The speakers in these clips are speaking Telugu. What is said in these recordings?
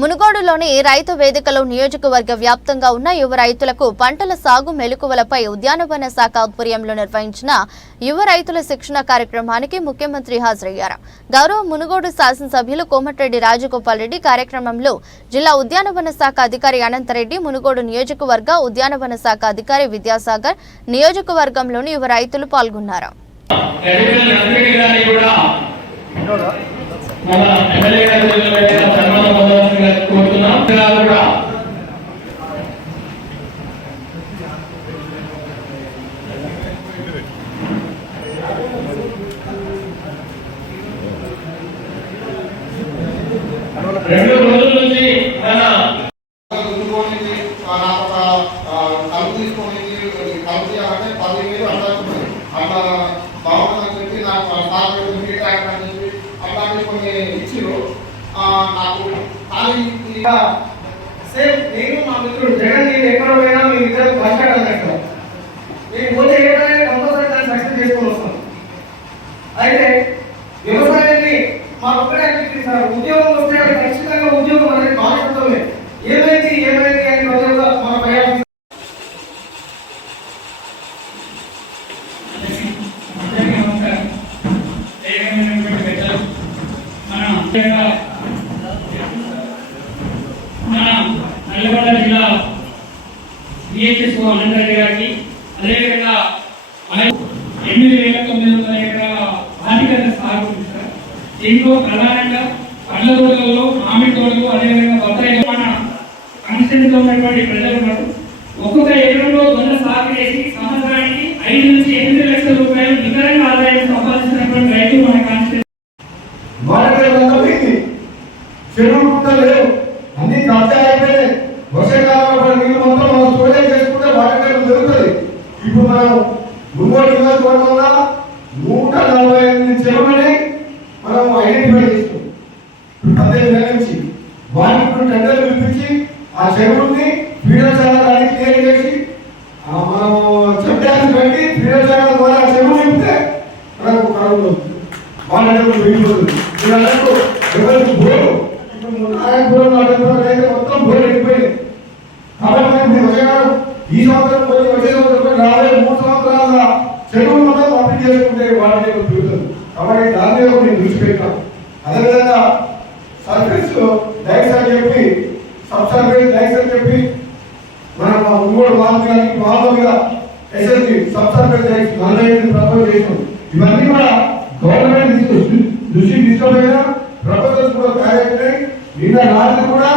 మునుగోడులోని రైతు వేదికలో నియోజకవర్గ వ్యాప్తంగా ఉన్న యువ రైతులకు పంటల సాగు మెలకువలపై ఉద్యానవన శాఖ ఆధ్వర్యంలో నిర్వహించిన యువ రైతుల శిక్షణ కార్యక్రమానికి ముఖ్యమంత్రి హాజరయ్యారు. గౌరవ మునుగోడు శాసనసభ్యులు కోమటిరెడ్డి రాజగోపాల్ రెడ్డి కార్యక్రమంలో జిల్లా ఉద్యానవన శాఖ అధికారి అనంతరెడ్డి మునుగోడు నియోజకవర్గ ఉద్యానవన శాఖ అధికారి విద్యాసాగర్ నియోజకవర్గంలోని యువ రైతులు పాల్గొన్నారు. మన ఎమ్మెల్యే గారు సన్మానం పొందవలసిందిగా కోరుతున్నాం ఇంకా కూడా రెండు రోజుల నుంచి మన ఉండుకోండి నాకు ఒక కలుపు తీసుకోండి కలుపు చేయాలంటే పది వేలు అట్లా ఉంటుంది. అట్లా బాగుందని చెప్పి నాకు సార్ పెడుతుంది ట్రాక్టర్ అని చెప్పి అట్లాంటి కొన్ని ఇచ్చిరు ఆ, నాకు కానీ ఇక సేమ్ నేను మా మిత్రుడు జగన్ నేను ఎక్కడ పోయినా మీ ఇద్దరు మాట్లాడాలి అక్కడ నేను పోతే ఏదైనా కంపల్సరీ దాన్ని సక్సెస్ చేసుకొని వస్తాను అయితే వ్యవసాయాన్ని మా ఒక్కడే అనిపించారు ఉద్యోగం వస్తే అది ఖచ్చితంగా ఉద్యోగం అనేది బాధ్యతమే ఏమైంది ఏమైంది అని ప్రజలుగా మన ప్రయాణం అందరికీ నమస్కారం. ఏకమైనటువంటి పెద్దలు, మన ముఖ్యంగా మన నల్లగొండ జిల్లా బిహెచ్ఎస్ అనంతరెడ్డి గారికి అదేవిధంగా ఎనిమిది వేల తొమ్మిది వందల ఎకరాల ఆర్థిక సాగు దీంట్లో ప్రధానంగా పండ్ల తోటలలో మామిడి తోటలు అదేవిధంగా బొత్తాయి మన కాన్స్టెంట్ ఉన్నటువంటి ప్రజలు ఉన్నారు. ఒక్కొక్క ఎకరంలో వంద సాగు చేసి సంవత్సరానికి ఐదు నుంచి ఎనిమిది లక్షల రూపాయలు నికరంగా ఆదాయం సంపాదించినటువంటి రైతులు మన కాన్స్టెంట్ చెరువు లేవు. మనం ముమ్మడి నియోజకవర్గంలో నూట నలభై ఎనిమిది చెరువులని మనం ఐడెంటిఫై చేస్తాం. పద్దెనిమిది నెలల నుంచి వాటికి ఇప్పుడు టెండర్లు పిలిపించి ఆ చెరువుల్ని ఫీడర్ ఛానల్ క్లియర్ చేసి మనం చెప్తాన్ని పెట్టి ఫీడర్ ఛానల్ ద్వారా ఆ చెరువు నింపితే మనకు వెళ్ళిపోతుంది ఎవరికి బోరు? ఇప్పుడు నారాయణపురం మొత్తం బోరు వెళ్ళిపోయింది కాబట్టి మేము ఈ సంవత్సరం వచ్చే సంవత్సరం పోయి రాబోయే మూడు సంవత్సరాల చెరువులు మొత్తం పంపిణీ చేసుకుంటే వాళ్ళని తిరుగుతుంది కాబట్టి దాని మీద కూడా నేను దృష్టి పెట్టాం అదేవిధంగా సర్వీస్ డైస్ అని చెప్పి సబ్ సర్వీస్ డైస్ అని చెప్పి మనం మా మూడు వాళ్ళ మీద మీద ఎస్ఎస్సి సబ్ సర్వీస్ డైస్ నలభై ఐదు ప్రపోజ్ చేసాం ఇవన్నీ కూడా గవర్నమెంట్ దృష్టి తీసుకోలేదా ప్రపోజల్స్ కూడా తయారైనాయి నిన్న రాత్రి కూడా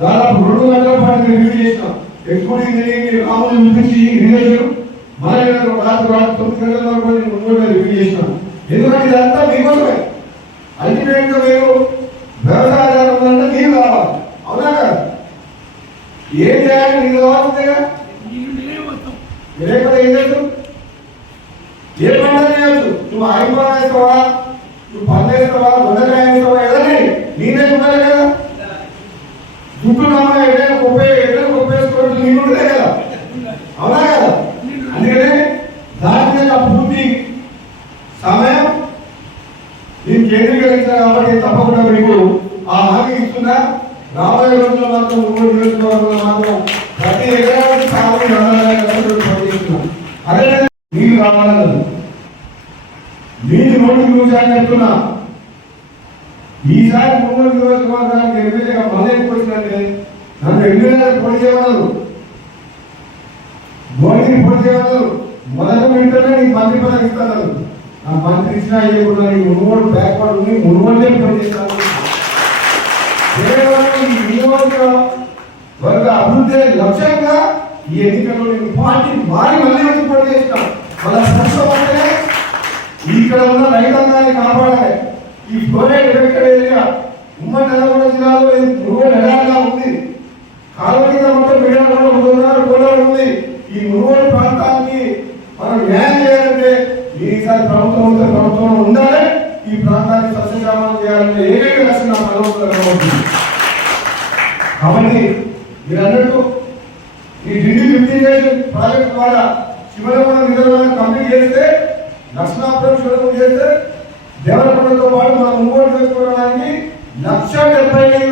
దాదాపు రెండు గంటల పాటు రివ్యూ చేసినాం. ఎక్స్పోర్టింగ్ తెలియని రాములు చూపించి రివ్యూ మళ్ళీ నేను రాత్రి రాత్రి తొమ్మిది గంటల వరకు నేను రివ్యూ చేసినాం ఎందుకంటే ఇదంతా మీకోసమే అల్టిమేట్గా మీరు వ్యవసాయదారం అంటే మీరు కావాలి. అవునా కదా? ఏం చేయాలి? నీకు కావాల్సిందేగా? లేకపోతే ఏం చేస్తావు ఏ పంట చేయొచ్చు నువ్వు ఆయుర్వేదం వేస్తావా? నువ్వు పళ్ళు వేస్తావా? దొండకాయ వేస్తావా? ఏదైనా నేనే ఉండాలి కదా. దుడ్డు నమ్మ ఎక్కడైనా గొప్ప ఎక్కడైనా గొప్ప వేసుకోవడం నేను ఉంటే కదా అవునా కదా అందుకనే దాని మీద పూర్తి సమయం నేను కేంద్రీకరించాను కాబట్టి తప్పకుండా మీకు ఆ హామీ ఇస్తున్నా. రాబోయే రోజుల్లో మాత్రం మూడు నియోజకవర్గంలో మాత్రం ప్రతి ఎకరానికి సాగు నడవాలని పనిచేస్తున్నాం అదే నీళ్ళు కావాలన్నది నీళ్ళు నోటికి చూసాను చెప్తున్నా. ఈసారి మూడు నియోజకవర్గానికి ఎమ్మెల్యేగా మళ్ళీ వచ్చినట్టే నన్ను ఎమ్మెల్యేగా పోటీ చేయమన్నారు. మోడీని పోటీ చేయమన్నారు. మొదట వింటనే నీకు మంత్రి పదవి ఇస్తాను ఆ మంత్రి ఇచ్చినా ఇవ్వకుండా ఈ మునుగోడు బ్యాక్వర్డ్ ఉంది మునుగోడే పనిచేస్తాను కేవలం ఈ నియోజకవర్గ అభివృద్ధి లక్ష్యంగా ఈ ఎన్నికల్లో నేను పార్టీ మారి మళ్ళీ వచ్చి పోటీ వాళ్ళ స్పష్టం అంటే ఇక్కడ ఉన్న రైతాంగాన్ని కాపాడాలి. ఈ ఫ్లోరైడ్ ఎఫెక్టెడ్ ఏరియా ఉమ్మడి నల్గొండ జిల్లాలో ఇది మునుగోడు ఎడారిగా ఉంది. కాలువ కింద మొత్తం మీడియాలో ఉంటున్నారు కోలారు ఉంది. ఈ మునుగోడు ప్రాంతానికి మనం న్యాయం ఈసారి ప్రభుత్వం ఉంటే ప్రభుత్వం ఉండాలి. ఈ ప్రాంతాన్ని సస్యశ్యామలం చేయాలంటే ఏకైక లక్ష్యం నా పదవుతుంది కాబట్టి మీరు అన్నట్టు ఈ ఢిల్లీ లిఫ్టిగేషన్ ప్రాజెక్ట్ ద్వారా శివరమణ నిధులను కంప్లీట్ చేస్తే దక్షిణాపురం శివరమణ చేస్తే దేవరకొండతో పాటు మనం ఇంకోటి చేసుకోవడానికి లక్ష డెబ్బై ఐదు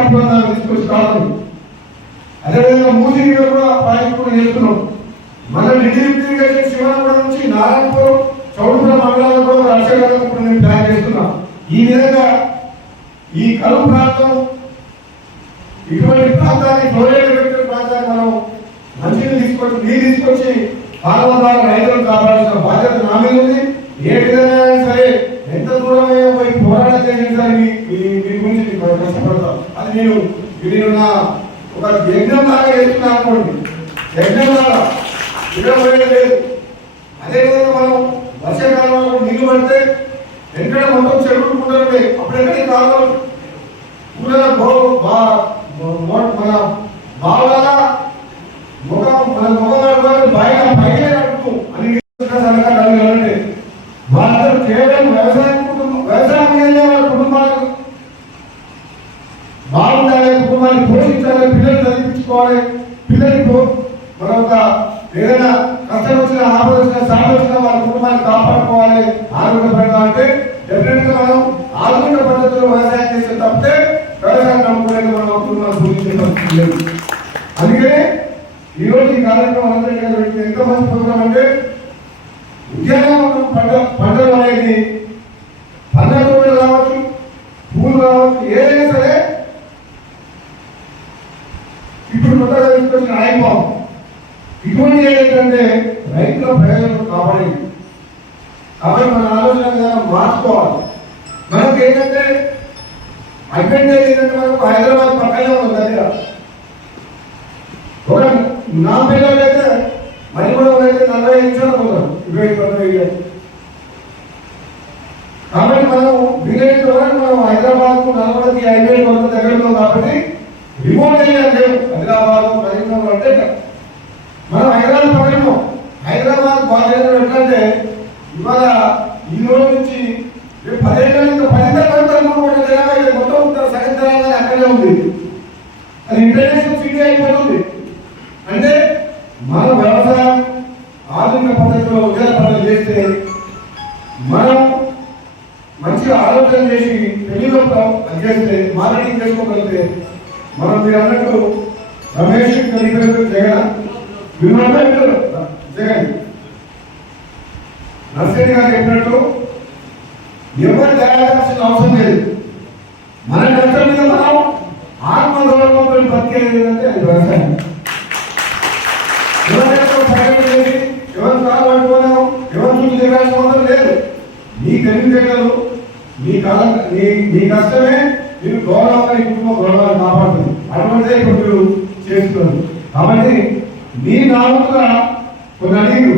సంప్రదాయం తీసుకొచ్చి కాదు అదేవిధంగా మూజిని కూడా ప్రాజెక్ట్ కూడా చేస్తున్నాం. మన రిలీఫ్ ఇరిగేషన్ శివనగరం నుంచి నారాయణపూర్ చౌడపుర మండలాలు కూడా రాజశేఖరం ప్లాన్ చేస్తున్నాం. ఈ విధంగా ఈ కరువు ప్రాంతం ఇటువంటి ప్రాంతాన్ని ఫ్లోరైడ్ పెట్టిన ప్రాంతాన్ని మనం మంచిని తీసుకొచ్చి నీరు తీసుకొచ్చి పాల్గొన్న రైతులను కాపాడాల్సిన బాధ్యత నా మీద ఉంది. ఏ విధంగా సరే ఎంత దూరమే నేను నేను నా ఒక యజ్ఞం లాగా చేస్తున్నాను అనుకోండి. యజ్ఞం లాగా ఇరవై లేదు అదేవిధంగా మనం వర్షాకాలంలో నీళ్ళు పడితే ఎక్కడ మొత్తం చెరువులు కుండలు అప్పుడు ఎక్కడికి కావాలి బో మన బావల ముఖం మన ముఖం కడుక్కొని బయట పైన కడుపు అని అంటే వాళ్ళందరూ కేవలం వ్యవసాయం కుటుంబం వ్యవసాయం మీదనే వాళ్ళ కుటుంబాలకు బాగుండాలి కుటుంబాన్ని పోషించాలి పిల్లలు చదివించుకోవాలి పిల్లలకు తర్వాత ఏదైనా కష్టం వచ్చిన ఆపద వచ్చిన సాగు వచ్చిన వాళ్ళ కుటుంబాన్ని కాపాడుకోవాలి ఆరోగ్యపరంగా అంటే డెఫినెట్గా మనం ఆధునిక పద్ధతిలో వ్యవసాయం చేసే తప్పితే వ్యవసాయం నమ్ముకోలేదు మనం కుటుంబాన్ని పోషించే పరిస్థితి లేదు అందుకే ఈరోజు ఈ కార్యక్రమం అందరికీ ఎంత మంచి ప్రోగ్రాం అంటే ఉద్యానవనం పంట పంటలు అనేది పంటలు కావచ్చు పూలు కావచ్చు ఏదైనా సరే ఇప్పుడు కొత్తగా తీసుకొచ్చిన ఇటువంటి ఏంటంటే రైతుల ప్రయోజనం కాపాడేది కాబట్టి మన ఆలోచన విధానం మార్చుకోవాలి. మనకి ఏంటంటే అడ్వాంటేజ్ ఏంటంటే మనకు హైదరాబాద్ పక్కనే ఉంది దగ్గర ఒక నా పిల్లలు అయితే మరి కూడా అయితే నలభై ఐదు నిమిషాలు పోతారు ఇరవై పదవై ఏళ్ళు. కాబట్టి మనం వీలైనంత వరకు మనం హైదరాబాద్కు నల్గొండకి హైవే కొంత దగ్గరలో కాబట్టి రిమోట్ ఏరియా లేవు హైదరాబాద్ కరీంనగర్ అంటే మనం హైదరాబాద్ పక్కన హైదరాబాద్ బాధ్యత ఎట్లంటే ఇవాళ ఈ రోజు నుంచి రేపు పదేళ్ళ నుంచి పదిహేను గంటల మూడు జనాభా ఇది మొత్తం ఉంటారు సగం తెలంగాణ అక్కడే ఉంది అది ఇంటర్నేషనల్ సిటీ అయిపోతుంది అంటే మన వ్యవసాయం ఆధునిక పద్ధతిలో ఉద్యోగ పద్ధతి చేస్తే మనం మంచిగా ఆలోచన చేసి తెలివిలో అది చేస్తే మార్కెటింగ్ చేసుకోగలిగితే మనం మీరు అన్నట్టు రమేష్ కలిపి జగన్ వినోదం జగన్. నర్సరీ గారు చెప్పినట్టు ఎవరు తయారాల్సిన అవసరం లేదు. మన కష్టం మీద మనం ఆత్మగౌరవంతో బతికేది అంటే అది వ్యవసాయం. చేయాల్సిన అవసరం లేదు. నీ తెలివితేటలు నీ కళ నీ నీ కష్టమే నేను గౌరవంగా నీ కుటుంబ గౌరవాన్ని కాపాడుతుంది. అటువంటిదే ఇప్పుడు మీరు చేస్తున్నారు. కాబట్టి నీ నాలుగుగా కొన్ని అడిగి